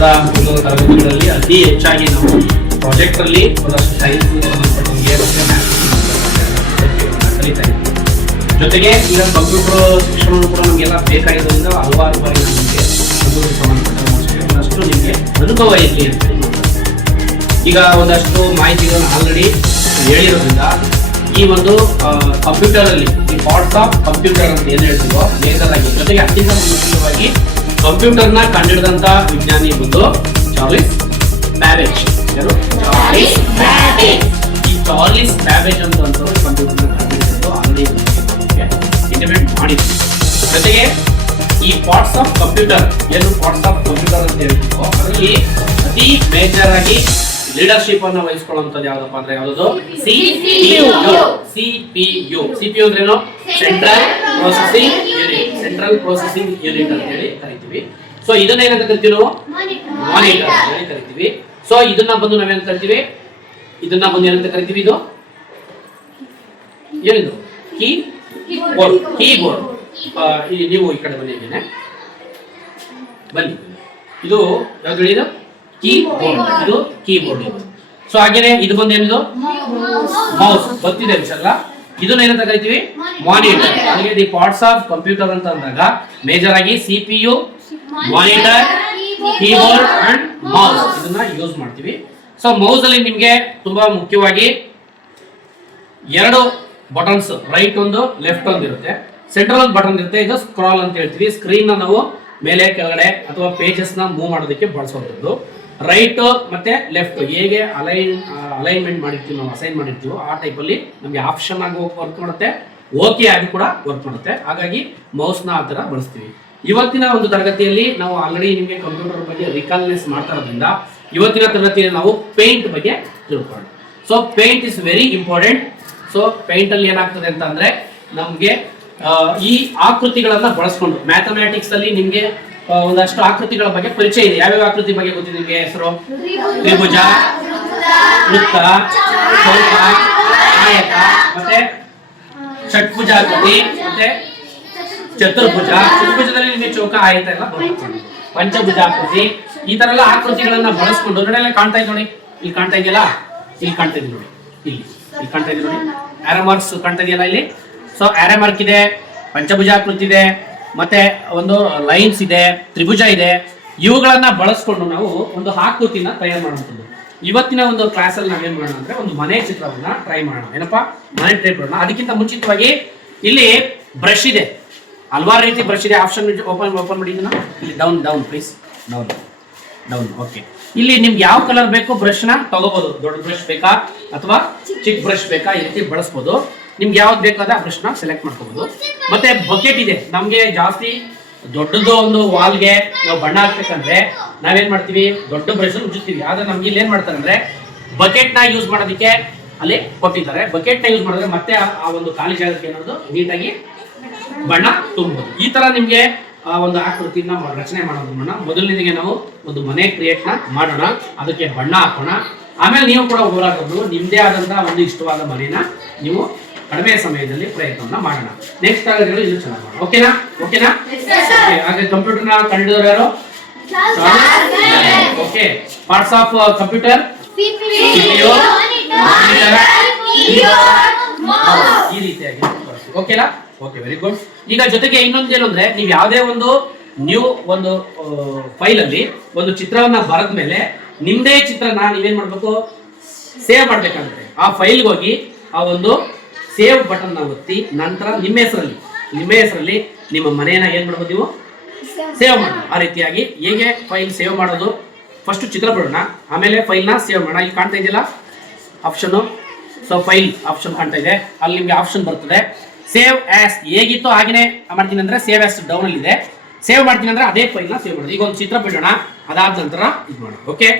ಕಳೆದ ತರಗತಿಗಳಲ್ಲಿ ಅತಿ ಹೆಚ್ಚಾಗಿ ನಾವು ಪ್ರಾಜೆಕ್ಟ್ ಅಲ್ಲಿ ಒಂದಷ್ಟು ಸೈನ್ಸ್ ಸಂಬಂಧಪಟ್ಟಂಗೆ ಕಲಿತಾ ಇದ್ದೀವಿ. ಜೊತೆಗೆ ಈಗ ಕಂಪ್ಯೂಟರ್ ಶಿಕ್ಷಣವನ್ನು ಕೂಡ ನಮಗೆಲ್ಲ ಬೇಕಾಗಿರೋದ್ರಿಂದ ಹಲವಾರು ಬಾರಿ ನಮಗೆ ಕಂಪ್ಯೂಟರ್ ಸಂಬಂಧಪಟ್ಟ ಒಂದಷ್ಟು ನಿಮಗೆ ಅನುಭವ ಇರಲಿ ಅಂತ ಹೇಳಿ ಈಗ ಒಂದಷ್ಟು ಮಾಹಿತಿಗಳನ್ನು ಆಲ್ರೆಡಿ ಹೇಳಿರೋದ್ರಿಂದ ಈ ಒಂದು ಕಂಪ್ಯೂಟರ್ ಅಲ್ಲಿ ಈ ಪಾರ್ಟ್ಸ್ ಆಫ್ ಕಂಪ್ಯೂಟರ್ ಅಂತ ಏನ್ ಹೇಳ್ತೀವೋ ಮೇಜರ್ ಆಗಿ ಜೊತೆಗೆ ಅತ್ಯಂತ ಮುಖ್ಯವಾಗಿ ಕಂಪ್ಯೂಟರ್ ನ ಕಂಡುಹಿಡಿದಂತ ವಿಜ್ಞಾನಿ ಬಂದು ಚಾರ್ಲಿಸ್ ಬ್ಯಾಬೇಜ್. ಯಾರು? ಈ ಚಾರ್ಲಿಸ್ ಬ್ಯಾಬೇಜ್ ಅಂತ ಕಂಪ್ಯೂಟರ್ ನ ಕಂಡುಹಿಡಿದು ಆಲ್ರೆಡಿ ಇಂಟಿಮೇಟ್ ಮಾಡಿದ್ವಿ. ಜೊತೆಗೆ ಈ ಪಾರ್ಟ್ಸ್ ಆಫ್ ಕಂಪ್ಯೂಟರ್ ಏನು ಪಾರ್ಟ್ಸ್ ಆಫ್ ಕಂಪ್ಯೂಟರ್ ಅಂತ ಹೇಳ್ತೀವೋ ಅದರಲ್ಲಿ ಅತಿ ಮೇಜರ್ ಆಗಿ ಲೀಡರ್ಶಿಪ್ ಅನ್ನು ವಹಿಸಿಕೊಳ್ಳುವಂಥದ್ದು ಯಾವ್ದಪ್ಪ ಅಂದ್ರೆ ಯಾವುದು? ಸಿಪಿಯು. ಸಿಪಿಯು ಅಂದ್ರೇನು? Central processing unit. Central processing unit ಅಂತ ಹೇಳಿ ಕರಿತೀವಿ. ಸೊ ಇದನ್ನ ಏನಂತ ಕರಿತೀವಿ ನಾವು? ಮಾನಿಟರ್ ಅಂತ ಹೇಳಿ ಕರಿತೀವಿ. ಸೊ ಇದನ್ನ ಬಂದು ನಾವೇನಂತ ಕರಿತೀವಿ? ಇದನ್ನ ಬಂದು ಏನಂತ ಕರಿತೀವಿ? ಇದು ಏನಿದು? ಕೀಬೋರ್ಡ್. ಕೀಬೋರ್ಡ್. ನೀವು ಈ ಕಡೆ ಬಂದಿದ್ದೇನೆ, ಬನ್ನಿ. ಇದು ಯಾವ್ದು ಹೇಳಿದ? ಕೀಬೋರ್ಡ್. ಇದು ಕೀಬೋರ್ಡ್. ಸೊ ಹಾಗೇನೆ ಇದು ಬಂದು ಏನಿದು? ಮೌಸ್. ಗೊತ್ತಿದೆ ವಿಷಯ. ಇದನ್ನ ಏನಂತ ಕರಿತೀವಿ? ಮಾನಿಟರ್. ಹಾಗೆ ದಿ ಪಾರ್ಟ್ಸ್ ಆಫ್ ಕಂಪ್ಯೂಟರ್ ಅಂತ ಅಂದಾಗ ಮೇಜರ್ ಆಗಿ CPU, monitor, keyboard and mouse ಇದನ್ನ ಯೂಸ್ ಮಾಡ್ತೀವಿ. ಸೊ ಮೌಸ್ ಅಲ್ಲಿ ನಿಮ್ಗೆ ತುಂಬಾ ಮುಖ್ಯವಾಗಿ ಎರಡು ಬಟನ್ಸ್, ರೈಟ್ ಒಂದು ಲೆಫ್ಟ್ ಒಂದು ಇರುತ್ತೆ. ಸೆಂಟ್ರಲ್ ಬಟನ್ ಇರುತ್ತೆ, ಇದು ಸ್ಕ್ರಾಲ್ ಅಂತ ಹೇಳ್ತೀವಿ. ಸ್ಕ್ರೀನ್ ನ ನಾವು ಮೇಲೆ ಕೆಳಗಡೆ ಅಥವಾ ಪೇಜಸ್ ನ ಮೂವ್ ಮಾಡೋದಕ್ಕೆ ಬಳಸೋದು. ರೈಟ್ ಮತ್ತೆ ಲೆಫ್ಟ್ ಹೇಗೆ ಅಲೈನ್ಮೆಂಟ್ ಮಾಡಿರ್ತೀವಿ, ನಾವು ಅಸೈನ್ ಮಾಡಿರ್ತೀವೋ ಆ ಟೈಪ್ ಅಲ್ಲಿ ನಮಗೆ ಆಪ್ಷನ್ ಆಗಿ ವರ್ಕ್ ಮಾಡುತ್ತೆ, ಓಕೆ ಆಗಿ ಕೂಡ ವರ್ಕ್ ಮಾಡುತ್ತೆ. ಹಾಗಾಗಿ ಮೌಸ್ ನ ಆ ತರ ಬಳಸ್ತೀವಿ. ಇವತ್ತಿನ ಒಂದು ತರಗತಿಯಲ್ಲಿ ನಾವು ಆಲ್ರೆಡಿ ನಿಮಗೆ ಕಂಪ್ಯೂಟರ್ ಬಗ್ಗೆ ರಿಕಾಲ್ನೆಸ್ ಮಾಡ್ತಾ ಇರೋದ್ರಿಂದ ಇವತ್ತಿನ ತರಗತಿಯಲ್ಲಿ ನಾವು ಪೇಂಟ್ ಬಗ್ಗೆ ತಿಳ್ಕೊಳ್ಳೋಣ. So paint is very important. So paint ಅಲ್ಲಿ ಏನಾಗ್ತದೆ ಅಂತ ಅಂದ್ರೆ ನಮ್ಗೆ ಈ ಆಕೃತಿಗಳನ್ನ ಬಳಸ್ಕೊಂಡು ಮ್ಯಾಥಮ್ಯಾಟಿಕ್ಸ್ ಅಲ್ಲಿ ನಿಮ್ಗೆ ಒಂದಷ್ಟು ಆಕೃತಿಗಳ ಬಗ್ಗೆ ಪರಿಚಯ ಇದೆ. ಯಾವ್ಯಾವ ಆಕೃತಿ ಬಗ್ಗೆ ಗೊತ್ತಿದೆ ನಿಮ್ಗೆ? ಹೆಸರು? ತ್ರಿಭುಜ, ವೃತ್ತ, ಚೌಕ, ಆಯತ, ಮತ್ತೆ ಷಟ್ಭುಜಾಕೃತಿ, ಮತ್ತೆ ಚತುರ್ಭುಜ. ಚತುರ್ಭುಜದಲ್ಲಿ ನಿಮಗೆ ಚೌಕ, ಆಯತ ಎಲ್ಲ ಬರುತ್ತೆ. ಪಂಚಭುಜಾಕೃತಿ, ಈ ತರ ಎಲ್ಲ ಆಕೃತಿಗಳನ್ನ ಬಳಸ್ಕೊಂಡು ನೋಡಿ. ಕಾಣ್ತಾ ಇದೆ ನೋಡಿ, ಇಲ್ಲಿ ಕಾಣ್ತಾ ಇದೆಯಲ್ಲ, ಇಲ್ಲಿ ಕಾಣ್ತಾ ಇದೆ ನೋಡಿ, ಇಲ್ಲಿ ಕಾಣ್ತಾ ಇದೆ ನೋಡಿ, ಆರೋ ಮಾರ್ಕ್ಸ್ ಕಾಣ್ತಾ ಇದೆಯಲ್ಲ ಇಲ್ಲಿ. ಸೊ ಆರೋ ಮಾರ್ಕ್ ಇದೆ, ಪಂಚಭುಜಾಕೃತಿ ಇದೆ, ಮತ್ತೆ ಒಂದು ಲೈನ್ಸ್ ಇದೆ, ತ್ರಿಭುಜ ಇದೆ. ಇವುಗಳನ್ನ ಬಳಸ್ಕೊಂಡು ನಾವು ಒಂದು ಆಕೃತಿನ ತಯಾರು ಮಾಡುವಂಥದ್ದು. ಇವತ್ತಿನ ಒಂದು ಕ್ಲಾಸ್ ಅಲ್ಲಿ ನಾವೇನ್ ಮಾಡೋಣ ಅಂದ್ರೆ ಒಂದು ಮನೆ ಚಿತ್ರವನ್ನ ಟ್ರೈ ಮಾಡೋಣ. ಏನಪ್ಪಾ? ಮನೆ ಟ್ರೈ ಮಾಡೋಣ. ಅದಕ್ಕಿಂತ ಮುಂಚಿತವಾಗಿ ಇಲ್ಲಿ ಬ್ರಷ್ ಇದೆ, ಹಲವಾರು ರೀತಿ ಬ್ರಷ್ ಇದೆ. ಆಪ್ಷನ್ ಓಪನ್ ಮಾಡಿ ಇದನ್ನ. ಇಲ್ಲಿ ಡೌನ್ ಪ್ಲೀಸ್, ಡೌನ್. ಓಕೆ. ಇಲ್ಲಿ ನಿಮ್ಗೆ ಯಾವ ಕಲರ್ ಬೇಕು ಬ್ರಷ್ ನ ತಗೋಬಹುದು. ದೊಡ್ಡ ಬ್ರಷ್ ಬೇಕಾ ಅಥವಾ ಚಿಕ್ಕ ಬ್ರಷ್ ಬೇಕಾ, ಈ ರೀತಿ ಬಳಸಬಹುದು. ನಿಮ್ಗೆ ಯಾವ್ದು ಬೇಕಾದ ಬ್ರಷ್ ನ ಸೆಲೆಕ್ಟ್ ಮಾಡ್ಕೋಬಹುದು. ಮತ್ತೆ ಬಕೆಟ್ ಇದೆ. ನಮ್ಗೆ ಜಾಸ್ತಿ ದೊಡ್ಡದು ಒಂದು ವಾಲ್ಗೆ ನಾವು ಬಣ್ಣ ಹಾಕ್ಬೇಕಂದ್ರೆ ನಾವೇನ್ ಮಾಡ್ತೀವಿ? ದೊಡ್ಡ ಬ್ರಷ್ ಉಜ್ಜುತ್ತೀವಿ. ಆದ್ರೆ ನಮ್ಗೆ ಇಲ್ಲಿ ಏನ್ ಮಾಡ್ತಾರೆ ಅಂದ್ರೆ ಬಕೆಟ್ ನ ಯೂಸ್ ಮಾಡೋದಕ್ಕೆ ಅಲ್ಲಿ ಕೊಟ್ಟಿದ್ದಾರೆ. ಬಕೆಟ್ ನ ಯೂಸ್ ಮಾಡಿದ್ರೆ ಮತ್ತೆ ಆ ಒಂದು ಖಾಲಿ ಜಾಗಕ್ಕೆ ಏನಾದ್ರು ನೀಟಾಗಿ ಬಣ್ಣ ತುಂಬಬಹುದು. ಈ ತರ ನಿಮ್ಗೆ ಒಂದು ಆಕೃತಿನ ರಚನೆ ಮಾಡೋಣ. ಮೊದಲನೇದಿಗೆ ನಾವು ಒಂದು ಮನೆ ಕ್ರಿಯೇಟ್ ನ ಮಾಡೋಣ, ಅದಕ್ಕೆ ಬಣ್ಣ ಹಾಕೋಣ. ಆಮೇಲೆ ನೀವು ಕೂಡ ಹೋರಾಟಗಳು ನಿಮ್ದೇ ಆದಂತಹ ಒಂದು ಇಷ್ಟವಾದ ಮನೆನ ನೀವು ಕಡಿಮೆ ಸಮಯದಲ್ಲಿ ಪ್ರಯತ್ನವನ್ನ ಮಾಡೋಣ. ನೆಕ್ಸ್ಟ್ ತರಗತಿಗಳು ಇದು ಚೆನ್ನಾಗಿ ಮಾಡೋಣ. ಓಕೆನಾ? ಹಾಗೆ ಕಂಪ್ಯೂಟರ್ ನ ಕಂಡುಹಿಡಿದವರು ಯಾರು? Okay. Parts of computer CPU, monitor, keyboard, ಈ ರೀತಿಯಾಗಿ ಓಕೆನಾ? Okay, very good. ಈಗ ಜೊತೆಗೆ ಇನ್ನೊಂದು ಏನು ಅಂದ್ರೆ ನೀವು ಯಾವುದೇ ಒಂದು ನ್ಯೂ ಒಂದು ಫೈಲ್ ಅಲ್ಲಿ ಒಂದು ಚಿತ್ರವನ್ನ ಬರೆದ ಮೇಲೆ ನಿಮ್ದೇ ಚಿತ್ರನ ನೀವೇನ್ ಮಾಡ್ಬೇಕು? ಸೇವ್ ಮಾಡ್ಬೇಕಾಗುತ್ತೆ. ಆ ಫೈಲ್ಗೆ ಹೋಗಿ ಆ ಒಂದು ಸೇವ್ ಬಟನ್ ನ ಒತ್ತಿ ನಂತರ ನಿಮ್ಮ ಹೆಸರಲ್ಲಿ ನಿಮ್ಮ ಮನೆಯನ್ನ ಏನ್ ಮಾಡ್ಬೋದು? ನೀವು ಸೇವ್ ಮಾಡಿ. ಆ ರೀತಿಯಾಗಿ ಹೇಗೆ ಫೈಲ್ ಸೇವ್ ಮಾಡೋದು? ಫಸ್ಟ್ ಚಿತ್ರ ಬಿಡೋಣ, ಆಮೇಲೆ ಫೈಲ್ ನ ಸೇವ್ ಮಾಡೋಣ. ಇಲ್ಲಿ ಕಾಣ್ತಾ ಇದೆಯಲ್ಲ ಆಪ್ಷನ್. ಸೊ ಫೈಲ್ ಆಪ್ಷನ್ ಕಾಣ್ತಾ ಇದೆ, ಅಲ್ಲಿ ನಿಮ್ಗೆ ಆಪ್ಷನ್ ಬರ್ತದೆ. ಸೇವ್ ಆಸ್ ಹೇಗಿತ್ತು ಹಾಗೇನೆ ಮಾಡ್ತೀನಿ ಅಂದ್ರೆ ಸೇವ್ ಆಸ್ ಡೌನ್ ಅಲ್ಲಿ ಇದೆ. ಸೇವ್ ಮಾಡ್ತೀನಿ ಅಂದ್ರೆ ಅದೇ ಫೈಲ್ ನ ಸೇವ್ ಮಾಡೋದು. ಈಗ ಒಂದು ಚಿತ್ರ ಬಿಡೋಣ, ಅದಾದ ನಂತರ ಇದು ಮಾಡೋಣ. ಓಕೆ.